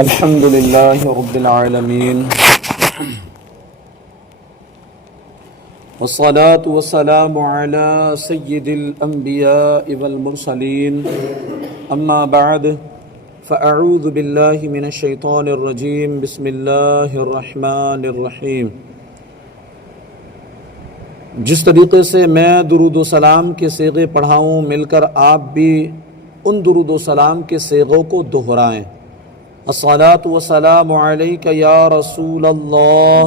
الحمد لله رب العالمين والصلاة والسلام على سيد الأنبياء والمرسلين أما بعد فأعوذ بالله من الشيطان الرجيم بسم الله الرحمن الرحيم۔ جس طریقے سے میں درود و سلام کے صیغے پڑھاؤں، مل کر آپ بھی ان درود و سلام کے صیغوں کو دہرائیں۔ الصلاۃ والسلام علیک یا رسول اللہ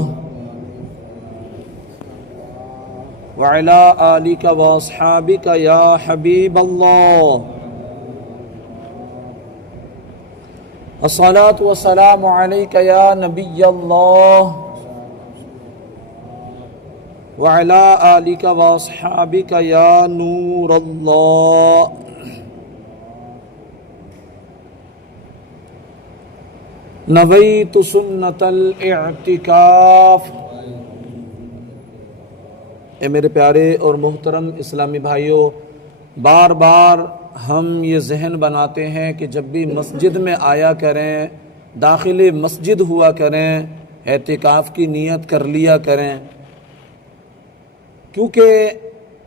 وعلی آلک واصحابک یا حبیب اللہ۔ الصلاۃ والسلام علیک یا نبی اللہ وعلی آلک واصحابک یا نور اللہ۔ نویت سنت الاعتکاف۔ اے میرے پیارے اور محترم اسلامی بھائیوں، بار بار ہم یہ ذہن بناتے ہیں کہ جب بھی مسجد میں آیا کریں، داخل مسجد ہوا کریں، اعتکاف کی نیت کر لیا کریں، کیونکہ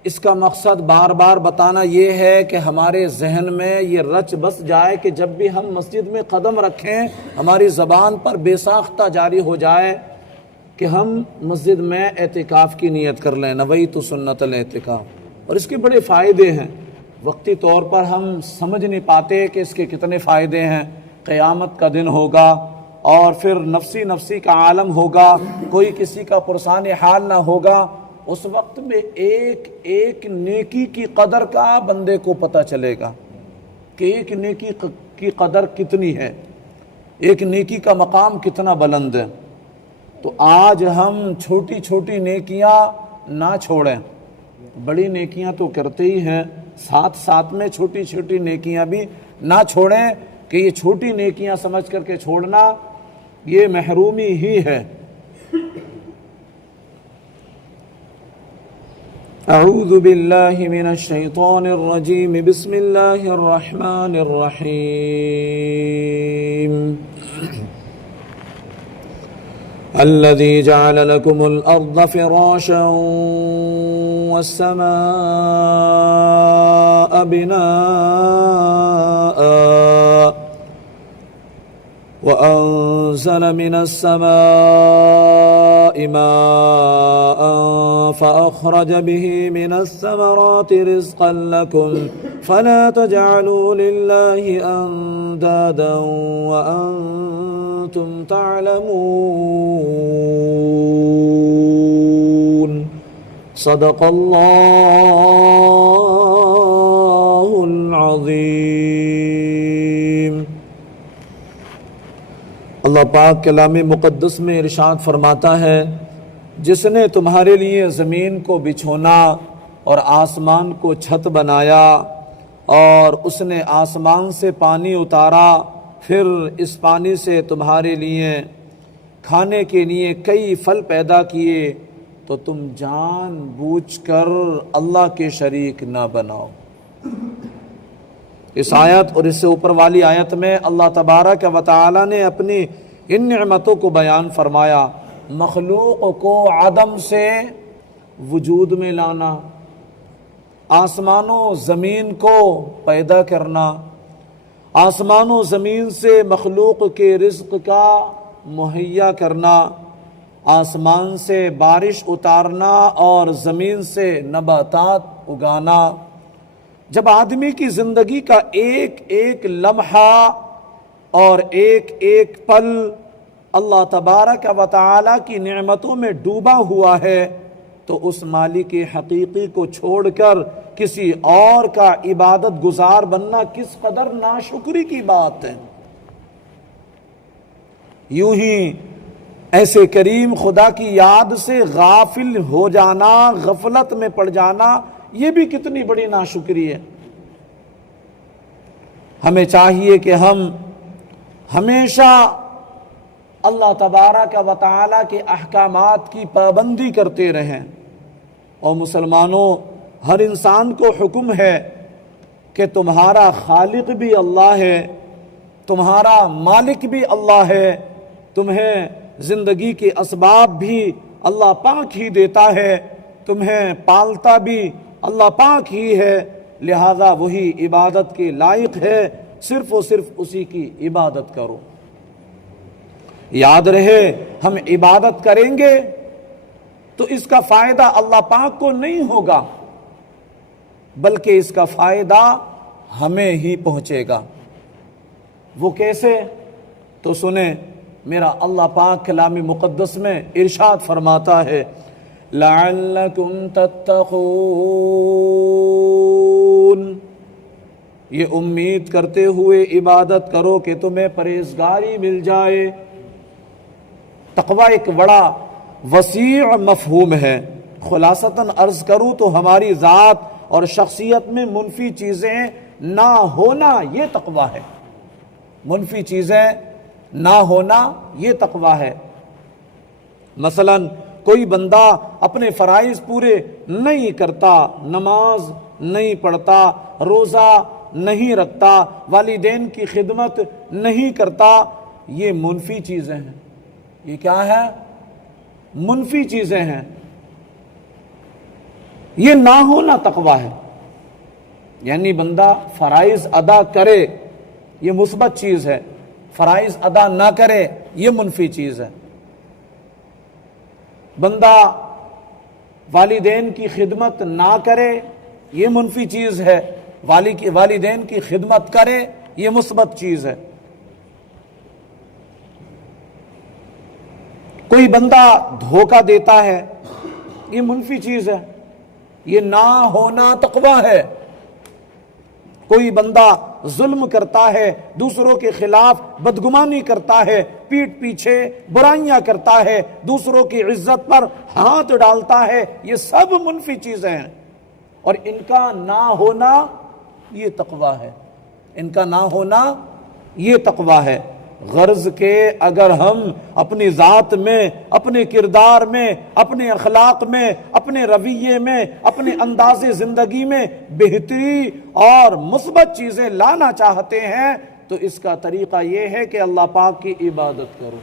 اس کا مقصد بار بار بتانا یہ ہے کہ ہمارے ذہن میں یہ رچ بس جائے کہ جب بھی ہم مسجد میں قدم رکھیں، ہماری زبان پر بے ساختہ جاری ہو جائے کہ ہم مسجد میں اعتکاف کی نیت کر لیں، نویت سنت الاعتکاف۔ اور اس کے بڑے فائدے ہیں، وقتی طور پر ہم سمجھ نہیں پاتے کہ اس کے کتنے فائدے ہیں۔ قیامت کا دن ہوگا اور پھر نفسی نفسی کا عالم ہوگا، کوئی کسی کا پرسان حال نہ ہوگا۔ اس وقت میں ایک ایک نیکی کی قدر کا بندے کو پتہ چلے گا کہ ایک نیکی کی قدر کتنی ہے، ایک نیکی کا مقام کتنا بلند ہے۔ تو آج ہم چھوٹی چھوٹی نیکیاں نہ چھوڑیں، بڑی نیکیاں تو کرتے ہی ہیں، ساتھ ساتھ میں چھوٹی چھوٹی نیکیاں بھی نہ چھوڑیں کہ یہ چھوٹی نیکیاں سمجھ کر کے چھوڑنا یہ محرومی ہی ہے۔ اعوذ باللہ من الشیطان الرجیم بسم اللہ الرحمن الرحیم۔ الذي جعل لكم الأرض فراشا والسماء بناء وأنزل من السماء ماء فأخرج به من الثمرات رزقا لكم فلا تجعلوا لله أندادا وأنتم تعلمون۔ صدق اللہ العظیم۔ اللہ پاک کلام مقدس میں ارشاد فرماتا ہے، جس نے تمہارے لیے زمین کو بچھونا اور آسمان کو چھت بنایا، اور اس نے آسمان سے پانی اتارا، پھر اس پانی سے تمہارے لیے کھانے کے لیے کئی پھل پیدا کیے، تو تم جان بوجھ کر اللہ کے شریک نہ بناؤ۔ اس آیت اور اس سے اوپر والی آیت میں اللہ تبارک و تعالی نے اپنی ان نعمتوں کو بیان فرمایا۔ مخلوق کو عدم سے وجود میں لانا، آسمان و زمین کو پیدا کرنا، آسمان و زمین سے مخلوق کے رزق کا مہیا کرنا، آسمان سے بارش اتارنا اور زمین سے نباتات اگانا۔ جب آدمی کی زندگی کا ایک ایک لمحہ اور ایک ایک پل اللہ تبارک و تعالی کی نعمتوں میں ڈوبا ہوا ہے، تو اس مالک حقیقی کو چھوڑ کر کسی اور کا عبادت گزار بننا کس قدر ناشکری کی بات ہے۔ یوں ہی ایسے کریم خدا کی یاد سے غافل ہو جانا، غفلت میں پڑ جانا، یہ بھی کتنی بڑی ناشکری ہے۔ ہمیں چاہیے کہ ہم ہمیشہ اللہ تبارک و تعالی کے احکامات کی پابندی کرتے رہیں۔ اور مسلمانوں، ہر انسان کو حکم ہے کہ تمہارا خالق بھی اللہ ہے، تمہارا مالک بھی اللہ ہے، تمہیں زندگی کے اسباب بھی اللہ پاک ہی دیتا ہے، تمہیں پالتا بھی اللہ پاک ہی ہے، لہذا وہی عبادت کے لائق ہے، صرف و صرف اسی کی عبادت کرو۔ یاد رہے، ہم عبادت کریں گے تو اس کا فائدہ اللہ پاک کو نہیں ہوگا، بلکہ اس کا فائدہ ہمیں ہی پہنچے گا۔ وہ کیسے؟ تو سنیں، میرا اللہ پاک کلام مقدس میں ارشاد فرماتا ہے لعلکم تتقون، یہ امید کرتے ہوئے عبادت کرو کہ تمہیں پرہیزگاری مل جائے۔ تقوی ایک بڑا وسیع مفہوم ہے، خلاصتاً عرض کروں تو ہماری ذات اور شخصیت میں منفی چیزیں نہ ہونا یہ تقوی ہے، منفی چیزیں نہ ہونا یہ تقوی ہے۔ مثلا کوئی بندہ اپنے فرائض پورے نہیں کرتا، نماز نہیں پڑھتا، روزہ نہیں رکھتا، والدین کی خدمت نہیں کرتا، یہ منفی چیزیں ہیں۔ یہ کیا ہے؟ منفی چیزیں ہیں، یہ نہ ہونا تقوی ہے۔ یعنی بندہ فرائض ادا کرے یہ مثبت چیز ہے، فرائض ادا نہ کرے یہ منفی چیز ہے۔ بندہ والدین کی خدمت نہ کرے یہ منفی چیز ہے، والدین کی خدمت کرے یہ مثبت چیز ہے۔ کوئی بندہ دھوکہ دیتا ہے یہ منفی چیز ہے، یہ نہ ہونا تقوی ہے۔ کوئی بندہ ظلم کرتا ہے، دوسروں کے خلاف بدگمانی کرتا ہے، پیٹھ پیچھے برائیاں کرتا ہے، دوسروں کی عزت پر ہاتھ ڈالتا ہے، یہ سب منفی چیزیں ہیں، اور ان کا نہ ہونا یہ تقوی ہے، ان کا نہ ہونا یہ تقوی ہے۔ غرض کہ اگر ہم اپنی ذات میں، اپنے کردار میں، اپنے اخلاق میں، اپنے رویے میں، اپنے انداز زندگی میں بہتری اور مثبت چیزیں لانا چاہتے ہیں تو اس کا طریقہ یہ ہے کہ اللہ پاک کی عبادت کرو۔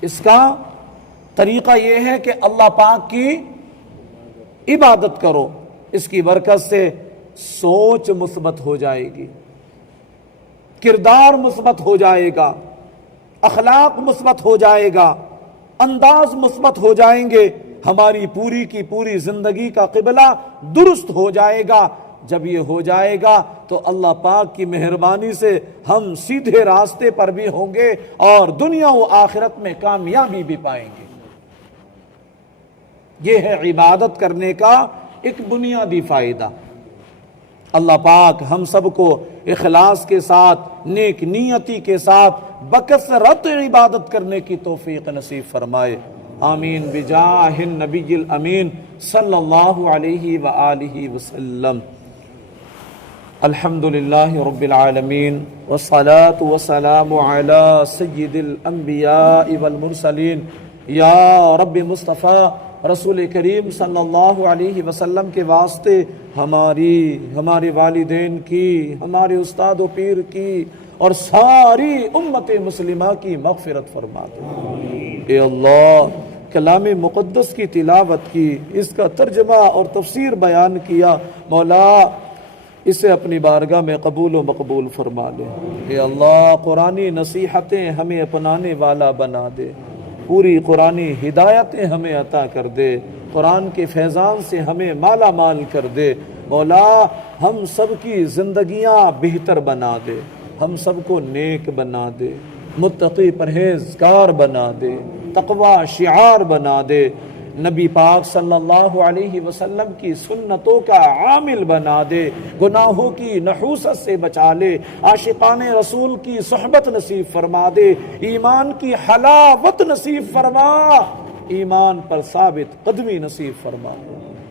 اس کا طریقہ یہ ہے کہ اللہ پاک کی عبادت کرو۔ اس کی برکت سے سوچ مثبت ہو جائے گی، کردار مثبت ہو جائے گا، اخلاق مثبت ہو جائے گا، انداز مثبت ہو جائیں گے، ہماری پوری کی پوری زندگی کا قبلہ درست ہو جائے گا۔ جب یہ ہو جائے گا تو اللہ پاک کی مہربانی سے ہم سیدھے راستے پر بھی ہوں گے اور دنیا و آخرت میں کامیابی بھی پائیں گے۔ یہ ہے عبادت کرنے کا ایک بنیادی فائدہ۔ اللہ پاک ہم سب کو اخلاص کے ساتھ، نیک نیتی کے ساتھ بکثرت عبادت کرنے کی توفیق نصیب فرمائے، آمین بجاہ النبی الامین صلی اللہ علیہ وآلہ وسلم۔ الحمدللہ رب العالمین والصلاة والسلام علی سید الانبیاء والمرسلین۔ یا رب مصطفیٰ رسول کریم صلی اللہ علیہ وسلم کے واسطے ہمارے والدین کی، ہمارے استاد و پیر کی اور ساری امت مسلمہ کی مغفرت فرما دے۔ اے اللہ، کلام مقدس کی تلاوت کی، اس کا ترجمہ اور تفسیر بیان کیا، مولا اسے اپنی بارگاہ میں قبول و مقبول فرما لے۔ اے اللہ، قرآنی نصیحتیں ہمیں اپنانے والا بنا دے، پوری قرآنی ہدایتیں ہمیں عطا کر دے، قرآن کے فیضان سے ہمیں مالا مال کر دے۔ مولا ہم سب کی زندگیاں بہتر بنا دے، ہم سب کو نیک بنا دے، متقی پرہیزگار بنا دے، تقوی شعار بنا دے، نبی پاک صلی اللہ علیہ وسلم کی سنتوں کا عامل بنا دے، گناہوں کی نحوست سے بچا لے، عاشقان رسول کی صحبت نصیب فرما دے، ایمان کی حلاوت نصیب فرما، ایمان پر ثابت قدمی نصیب فرما۔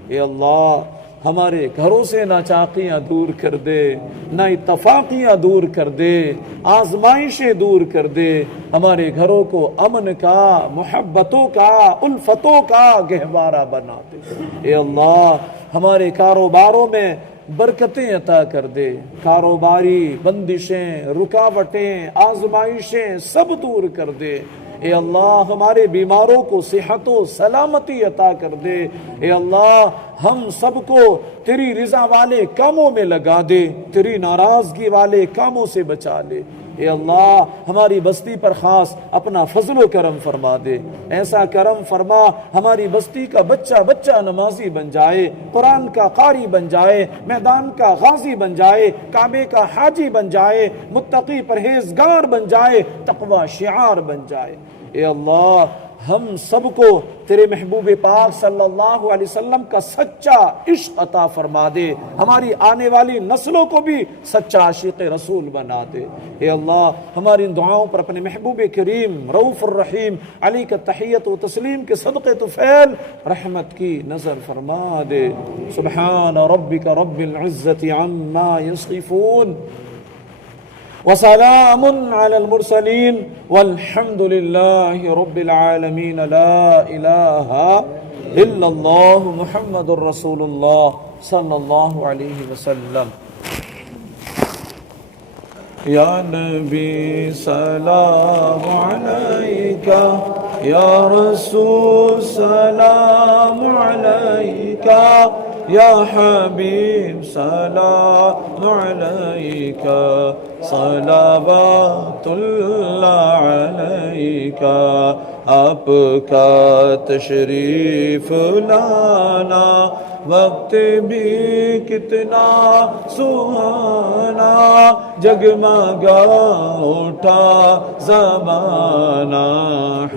اے اللہ، ہمارے گھروں سے ناچاقیاں دور کر دے، نہ اتفاقیاں دور کر دے، آزمائشیں دور کر دے، ہمارے گھروں کو امن کا، محبتوں کا، الفتوں کا گہوارہ بنا دے۔ اے اللہ، ہمارے کاروباروں میں برکتیں عطا کر دے، کاروباری بندشیں، رکاوٹیں، آزمائشیں سب دور کر دے۔ اے اللہ ہمارے بیماروں کو صحت و سلامتی عطا کر دے۔ اے اللہ ہم سب کو تیری رضا والے کاموں میں لگا دے، تیری ناراضگی والے کاموں سے بچا لے۔ اے اللہ ہماری بستی پر خاص اپنا فضل و کرم فرما دے، ایسا کرم فرما ہماری بستی کا بچہ بچہ نمازی بن جائے، قرآن کا قاری بن جائے، میدان کا غازی بن جائے، کعبے کا حاجی بن جائے، متقی پرہیزگار بن جائے، تقوی شعار بن جائے۔ اے اللہ ہم سب کو تیرے محبوب پاک صلی اللہ علیہ وسلم کا سچا عشق عطا فرما دے، ہماری آنے والی نسلوں کو بھی سچا عاشق رسول بنا دے۔ اے اللہ ہماری ان دعاؤں پر اپنے محبوب کریم رؤوف الرحیم علی کا تحیت و تسلیم کے صدقے طفیل رحمت کی نظر فرما دے۔ سبحان ربک رب العزت عما یصفون وسلام على المرسلين والحمد لله رب العالمين لا إله إلا الله محمد رسول الله صلى الله عليه وسلم۔ یا نبی سلام علیکہ، یا رسول سلام علیکہ، یا حبیب سلام علیکہ، صلوات اللہ علیکہ۔ آپ کا تشریف لانا وقت بھی کتنا سہانا، جگمگا اٹھا زمانہ،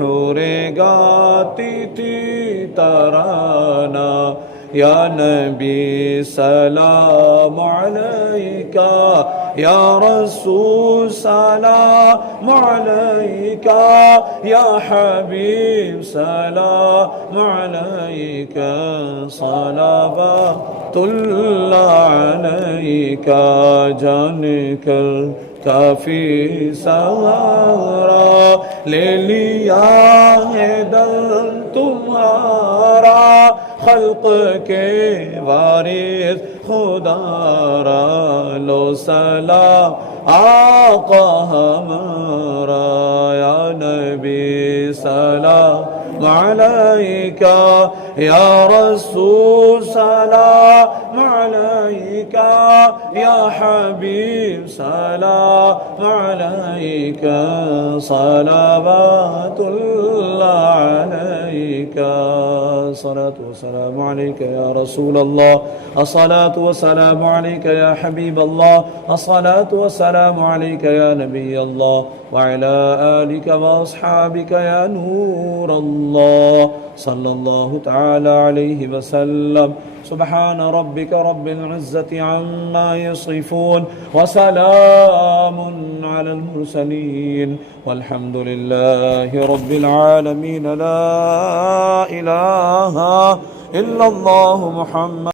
حوریں گاتی تھی ترانہ۔ یا نبی سلام علیکہ، یا رسول سلام علیکہ، یا حبیب سلام علیکہ، صلوات اللہ علیکہ۔ جان کر کافی سہارا لے لیا ہے در تمہارا، خلق کے وارث خدا را لو سلام آقا ہمارا۔ یا نبی سلام علیکہ، یا رسول سلام علیکہ، یا حبیب سلام علیکہ، صلوات اللہ علیکہ۔ الصلاة والسلام عليك يا رسول الله، الصلاة والسلام عليك يا حبيب الله، الصلاة والسلام عليك يا نبي الله، وعلى آلك وأصحابك يا نور الله، صلى الله تعالى عليه وسلم۔ سبحان ربك رب العزة عما يصفون وسلام على المرسلين والحمد لله رب العالمين۔ لا إله إلا الله محمد